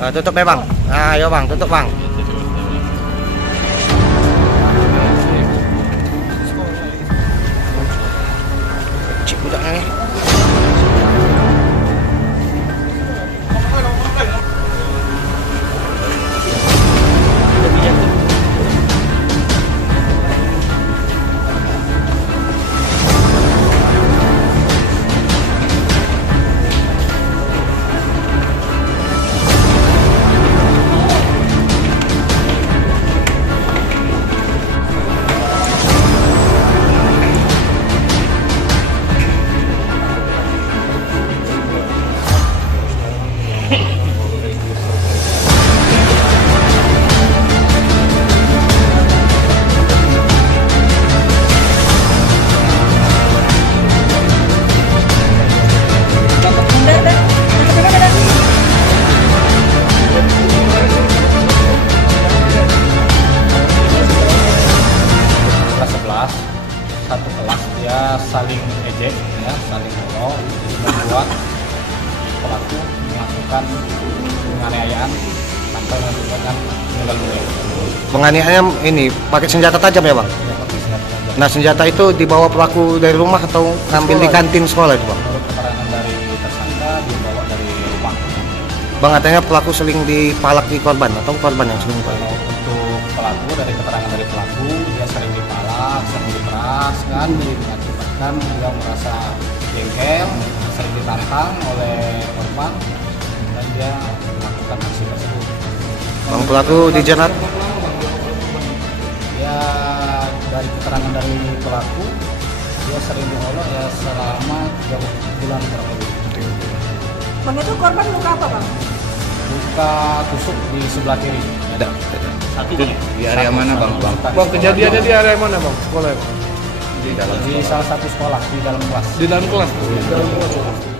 Tutup ya bang. Ayo bang, tutup bang. Cik budaknya nih. Satu kelas dia saling ejek, ya, saling ngolok, membuat pelaku melakukan penganiayaan sampai menimbulkan meninggal dunia. Penganiayaan ini pakai senjata tajam ya bang? Ya, pakai senjata tajam. Nah senjata itu dibawa pelaku dari rumah atau ngambil di kantin sekolah itu bang? Menurut keterangan dari tersangka dibawa dari rumah. Bang katanya pelaku seling dipalak di korban atau korban yang seling dipalak? Kalau untuk pelaku, dari keterangan dari pelaku, dia sering dipalak, sering diperas, kan, mengakibatkan dia merasa jengkel, sering ditantang oleh korban, dan dia melakukan aksi tersebut. Bang pelaku dijerat? Ya, dari keterangan dari pelaku, dia sering diolok ya selama 3 bulan kurang lebih. Bang, itu korban luka apa bang? Luka tusuk di sebelah kiri. Ada. Di area mana bang? Bang, kejadiannya di area mana bang? Sekolah ya, bang? Di salah satu sekolah, di dalam kelas. Di dalam kelas. Di dalam kelas.